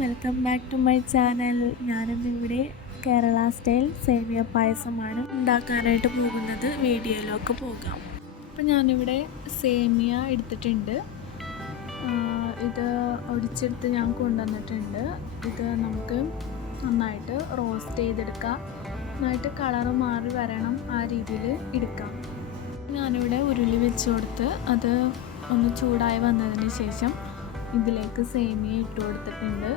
Welcome back to my channel. ഞാനിന്നിവിടെ Kerala style സേമിയ പായസമാണ് ഉണ്ടാക്കാനായിട്ട് പോകുന്നത്. വീഡിയോയിലൊക്കെ പോകാം. അപ്പം ഞാനിവിടെ സേമിയ എടുത്തിട്ടുണ്ട്. ഇത് ഒടിച്ചെടുത്ത് ഞാൻ കൊണ്ടുവന്നിട്ടുണ്ട്. ഇത് നമുക്ക് നന്നായിട്ട് റോസ്റ്റ് ചെയ്തെടുക്കാം. നന്നായിട്ട് കളറ് മാറി വരണം, ആ രീതിയിൽ എടുക്കാം. ഞാനിവിടെ ഉരുളി വെച്ച് കൊടുത്ത് അത് ഒന്ന് ചൂടായി വന്നതിന് ശേഷം ഇതിലേക്ക് സേമിയ ഇട്ട് കൊടുത്തിട്ടുണ്ട്.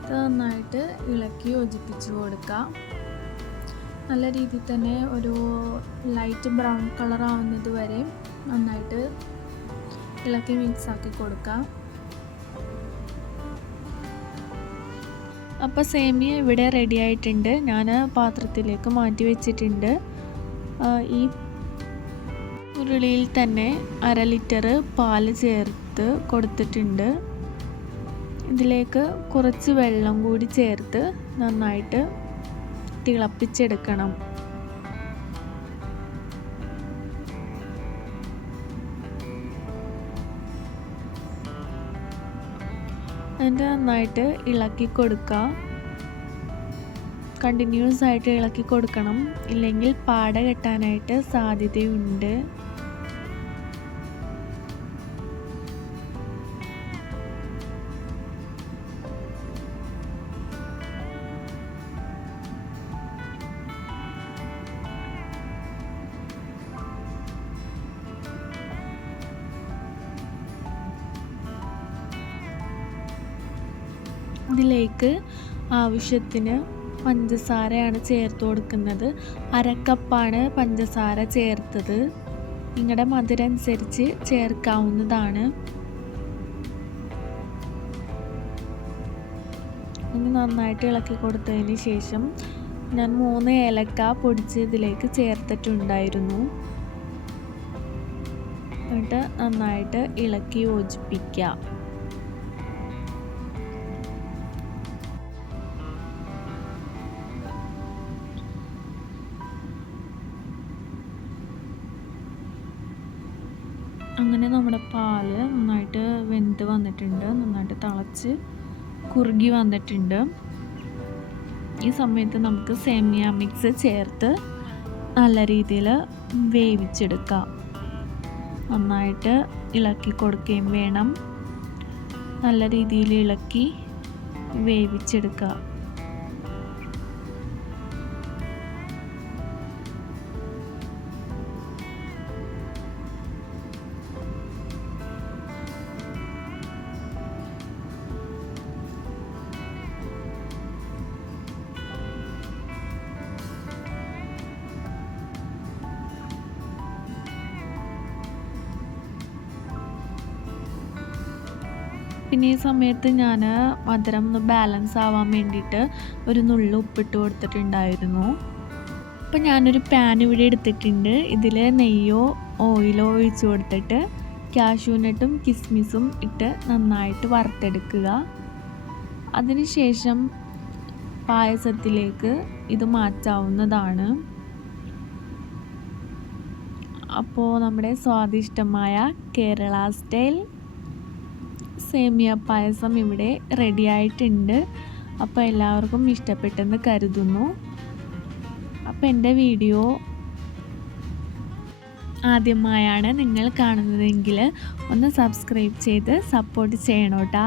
ഇത് നന്നായിട്ട് ഇളക്കി യോജിപ്പിച്ച് കൊടുക്കാം. നല്ല രീതിയിൽ തന്നെ ഒരു ലൈറ്റ് ബ്രൗൺ കളർ ആവുന്നത് വരെ നന്നായിട്ട് ഇളക്കി മിക്സാക്കി കൊടുക്കാം. അപ്പോൾ സേമിയ ഇവിടെ റെഡി ആയിട്ടുണ്ട്. ഞാൻ പാത്രത്തിലേക്ക് മാറ്റി വെച്ചിട്ടുണ്ട്. ഈ ഉരുളിയിൽ തന്നെ 1/2 ലിറ്റർ പാല് ചേർത്ത് കൊടുത്തിട്ടുണ്ട്. ഇതിലേക്ക് കുറച്ച് വെള്ളം കൂടി ചേർത്ത് നന്നായിട്ട് തിളപ്പിച്ചെടുക്കണം. എന്നിട്ട് നന്നായിട്ട് ഇളക്കി കൊടുക്കുക. കണ്ടിന്യൂസ് ആയിട്ട് ഇളക്കി കൊടുക്കണം, ഇല്ലെങ്കിൽ പാട കെട്ടാനായിട്ട് സാധ്യതയുണ്ട്. ഇതിലേക്ക് ആവശ്യത്തിന് പഞ്ചസാരയാണ് ചേർത്ത് കൊടുക്കുന്നത്. 1/2 കപ്പാണ് പഞ്ചസാര ചേർത്തത്. നിങ്ങളുടെ മധുരം അനുസരിച്ച് ചേർക്കാവുന്നതാണ്. ഇനി നന്നായിട്ട് ഇളക്കി കൊടുത്തതിന് ശേഷം ഞാൻ 3 ഏലക്ക പൊടിച്ച് ഇതിലേക്ക് ചേർത്തിട്ടുണ്ടായിരുന്നു. എന്നിട്ട് നന്നായിട്ട് ഇളക്കി യോജിപ്പിക്കുക. അങ്ങനെ നമ്മുടെ പാല് നന്നായിട്ട് വെന്ത് വന്നിട്ടുണ്ട്. നന്നായിട്ട് തിളച്ച് കുറുകി വന്നിട്ടുണ്ട്. ഈ സമയത്ത് നമുക്ക് സേമിയ മിക്സ് ചേർത്ത് നല്ല രീതിയിൽ വേവിച്ചെടുക്കാം. നന്നായിട്ട് ഇളക്കി കൊടുക്കുകയും വേണം. നല്ല രീതിയിൽ ഇളക്കി വേവിച്ചെടുക്കുക. പിന്നെ ഈ സമയത്ത് ഞാൻ മധുരം ഒന്ന് ബാലൻസ് ആവാൻ വേണ്ടിയിട്ട് ഒരു നുള്ളു ഉപ്പിട്ട് കൊടുത്തിട്ടുണ്ടായിരുന്നു. അപ്പം ഞാനൊരു പാൻ ഇവിടെ എടുത്തിട്ടുണ്ട്. ഇതിൽ നെയ്യോ ഓയിലോ ഒഴിച്ച് കൊടുത്തിട്ട് കാഷ്യൂനട്ടും കിസ്മിസും ഇട്ട് നന്നായിട്ട് വറുത്തെടുക്കുക. അതിനുശേഷം പായസത്തിലേക്ക് ഇത് മാറ്റാവുന്നതാണ്. അപ്പോൾ നമ്മുടെ സ്വാദിഷ്ടമായ കേരള സ്റ്റൈൽ സേമിയ പായസം ഇവിടെ റെഡി ആയിട്ടുണ്ട്. അപ്പോൾ എല്ലാവർക്കും ഇഷ്ടപ്പെട്ടെന്ന് കരുതുന്നു. അപ്പോൾ എൻ്റെ വീഡിയോ ആദ്യമായാണ് നിങ്ങൾ കാണുന്നതെങ്കിൽ ഒന്ന് സബ്സ്ക്രൈബ് ചെയ്ത് സപ്പോർട്ട് ചെയ്യണം കേട്ടോ.